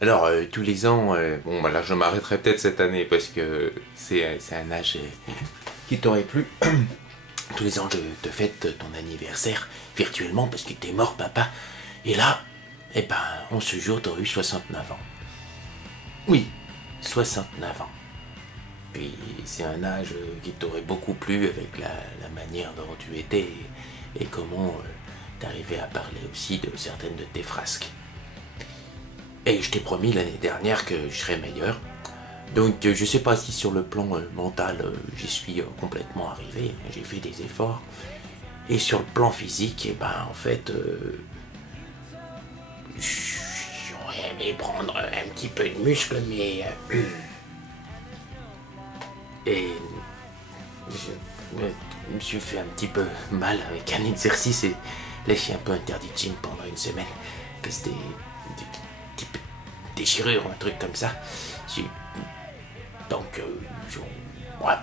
Alors, tous les ans, bon, bah là, je m'arrêterai peut-être cette année parce que c'est un âge qui t'aurait plu. Tous les ans, je te fête ton anniversaire virtuellement parce que t'es mort, papa. Et là, eh ben, en ce jour, t'aurais eu 69 ans. Oui, 69 ans. Puis c'est un âge qui t'aurait beaucoup plu avec la manière dont tu étais et comment t'arrivais à parler aussi de certaines de tes frasques. Et je t'ai promis l'année dernière que je serais meilleur. Donc je sais pas si sur le plan mental j'y suis complètement arrivé. J'ai fait des efforts. Et sur le plan physique, et ben en fait, j'aurais aimé prendre un petit peu de muscle, mais et je me suis fait un petit peu mal avec un exercice et là je suis un peu interdit de gym pendant une semaine. Que c'était des petites déchirures ou un truc comme ça. Donc, ouais,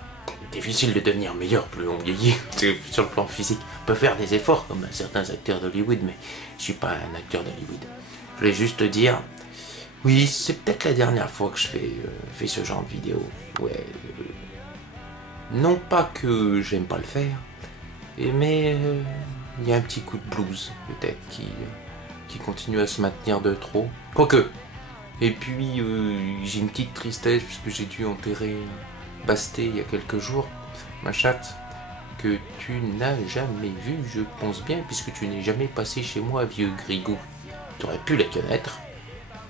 difficile de devenir meilleur plus on vieillit sur le plan physique. On peut faire des efforts comme certains acteurs d'Hollywood, mais je suis pas un acteur d'Hollywood. Je voulais juste te dire, oui, c'est peut-être la dernière fois que je fais ce genre de vidéo. Ouais, non pas que j'aime pas le faire, mais il y a un petit coup de blues peut-être qui continue à se maintenir de trop. Quoique, et puis j'ai une petite tristesse puisque j'ai dû enterrer Basté il y a quelques jours, ma chatte, que tu n'as jamais vue, je pense bien, puisque tu n'es jamais passé chez moi, vieux Grigou. Tu aurais pu la connaître,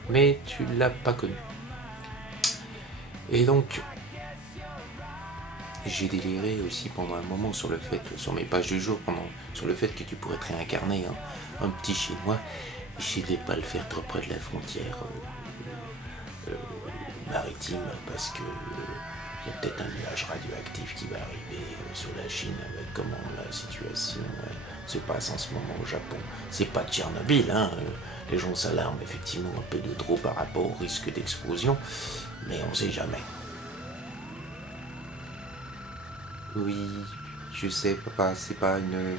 mais tu l'as pas connue. Et donc, j'ai déliré aussi pendant un moment sur le fait, sur mes pages du jour, sur le fait que tu pourrais te réincarner un petit chinois. Je n'allais pas le faire trop près de la frontière maritime parce que il y a peut-être un nuage radioactif qui va arriver sur la Chine avec comment la situation se passe en ce moment au Japon. C'est pas Tchernobyl, hein. Les gens s'alarment effectivement un peu de trop par rapport au risque d'explosion, mais on sait jamais. Oui, je sais, papa, c'est pas une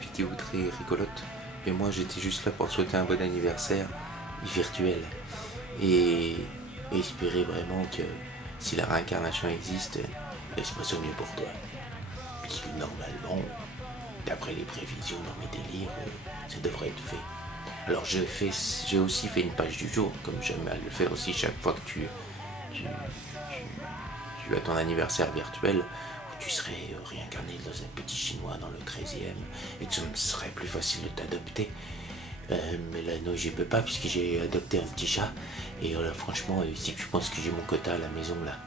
vidéo très rigolote, mais moi j'étais juste là pour te souhaiter un bon anniversaire virtuel et espérer vraiment que si la réincarnation existe, elle se passe au mieux pour toi. Puisque normalement, d'après les prévisions dans mes délires, ça devrait être fait. Alors j'ai aussi fait une page du jour, comme j'aime à le faire aussi chaque fois que tu, tu as ton anniversaire virtuel, où tu serais réincarné dans un petit chinois dans le 13e, et que ce serait plus facile de t'adopter. Mais là, non, j'y peux pas puisque j'ai adopté un petit chat. Et là, franchement, si tu penses que j'ai mon quota à la maison, là,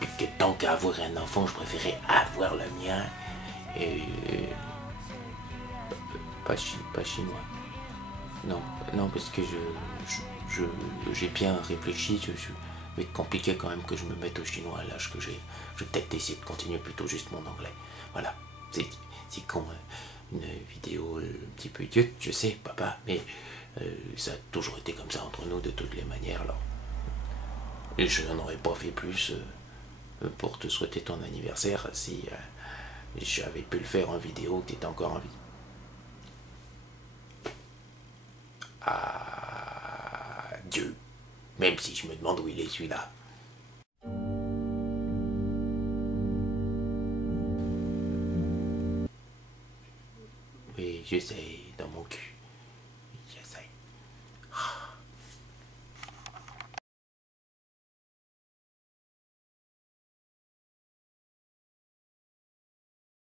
et que tant qu'à avoir un enfant, je préférais avoir le mien. Et pas chinois. Non, non, parce que j'ai bien réfléchi. Je va être compliqué quand même que je me mette au chinois à l'âge que j'ai. Je vais peut-être essayer de continuer plutôt juste mon anglais. Voilà, c'est con. Une vidéo un petit peu idiote, je sais, papa, mais ça a toujours été comme ça entre nous de toutes les manières. Alors, et je n'en aurais pas fait plus pour te souhaiter ton anniversaire si j'avais pu le faire en vidéo que tu étais encore en vie. Adieu. Même si je me demande où il est celui-là. Oui, j'essaie dans mon cul. J'essaie.